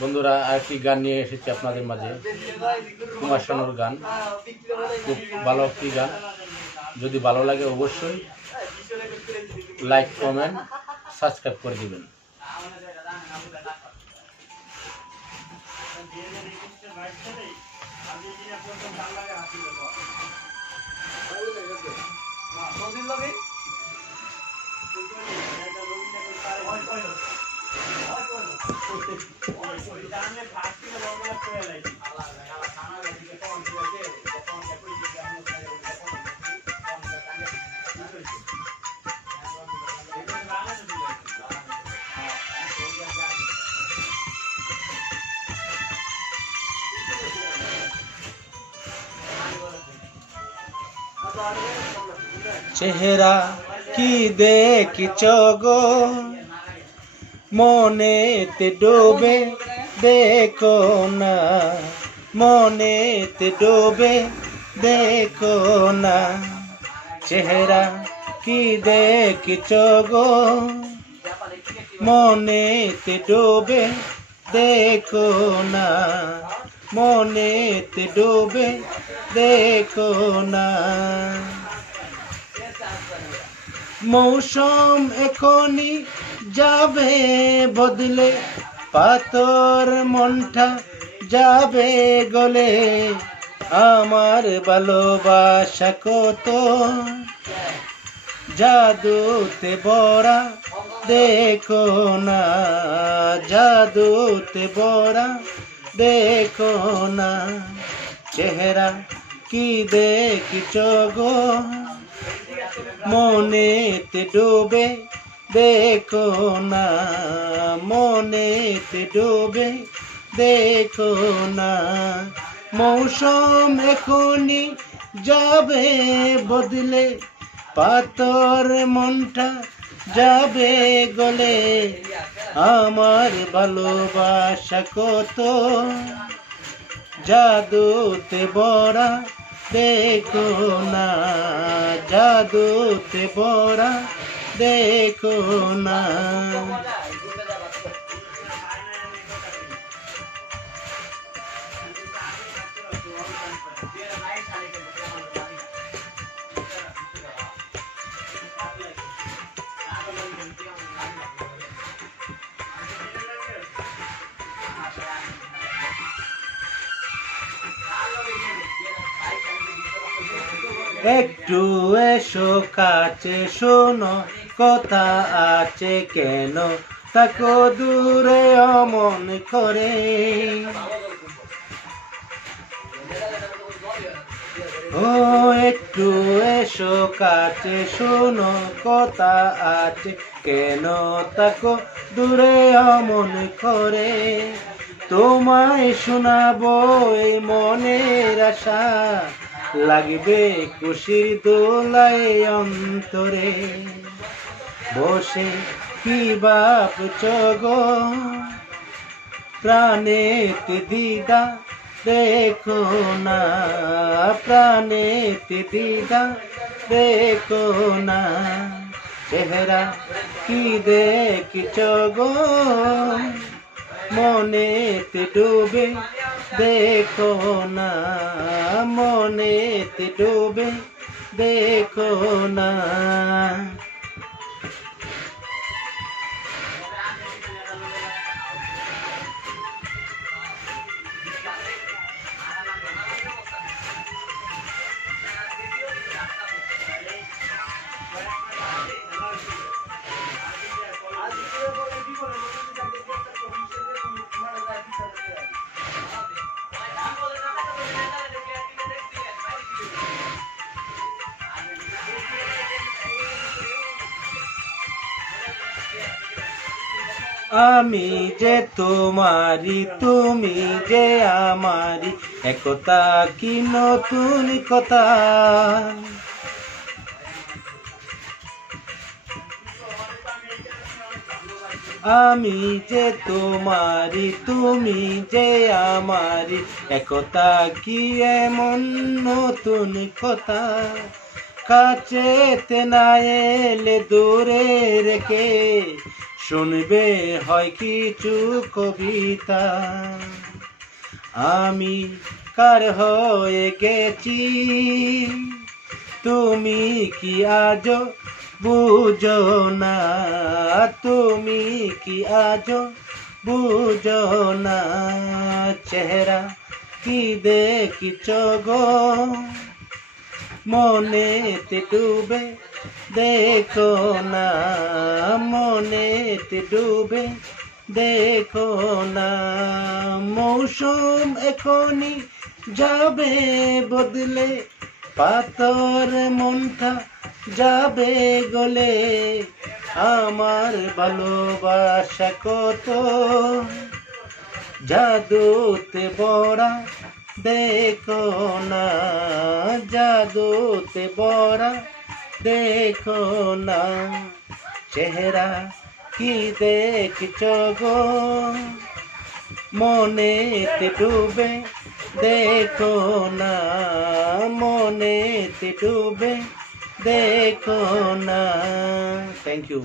বন্ধুরা, আরেকটি গান নিয়ে এসেছি আপনাদের মাঝে। কুমার শানুর গান, খুব ভালো একটি গান। যদি ভালো লাগে অবশ্যই লাইক, কমেন্ট, সাবস্ক্রাইব করে দিবেন। চেহারা কি দেখিছ গো, মনেতে ডোবে দেখো না, মনেতে ডোবে দেখো না। চেহারা কি দেখিছ গো, মনেতে ডোবে দেখো না, মনেতে ডোবে দেখো না। মৌসুম এখনই যাবে বদলে, পাথর মনটা যাবে গলে। আমার ভালোবাসা কত জাদুতে ভরা দেখো না, জাদুতে ভরা দেখো না। চেহারা কি দেখিছ গো, মনেতে ডোবে দেখো না, মনেতে ডোবে দেখো না। মৌসুম এখনই যাবে বদলে, পাথর মনটা যাবে গলে। আমার ভালোবাসা কত জাদুতে ভরা দেখো না, জাদুতে ভরা দেখো না। একটু এসো কাছে, শোনো কথা আছে কেন তাকো দূরে অমন করে। ও একটু এসো কাছে, শোনো কথা আছে কেন তাকো দূরে অমন করে। তোমায় শোনাবো এই মনের আশা, লাগবে খুশির দোলায় অন্তরে। বসে কি ভাবছ গো, প্রাণেতে দিদা দেখো না, প্রাণেতে দিদা দেখো না। চেহারা কি দেখিছ গো, মনেতে ডুবে দেখো না, মনেতে ডুবে দেখো না। আমি যে তোমারি, তুমি যে আমারি, একতা কি নতুন কথা। আমি যে তোমারি, তুমি যে আমারি, একতা কি এমন নতুন কথা। কাছেতে না এলে দূরে রেখে শুনবে হয় কিছু কবিতা, আমি কার হয়ে গেছি তুমি কি আজও বুঝো না, তুমি কি আজও বুঝো না, চেহারা কি দেখিছ গো মনেতে ডুবে দেখো না, মনেতে ডুবে দেখো না, মৌসুম এখনই যাবে বদলে, পাথর মনটা যাবে গলে, আমার ভালোবাসা কত জাদুতে ভরা দেখো না, জাদুতে ভরা দেখো না, চেহারা কি দেখছ গো মনেতে ডুবে দেখো না, মনেতে ডুবে দেখো না। Thank you.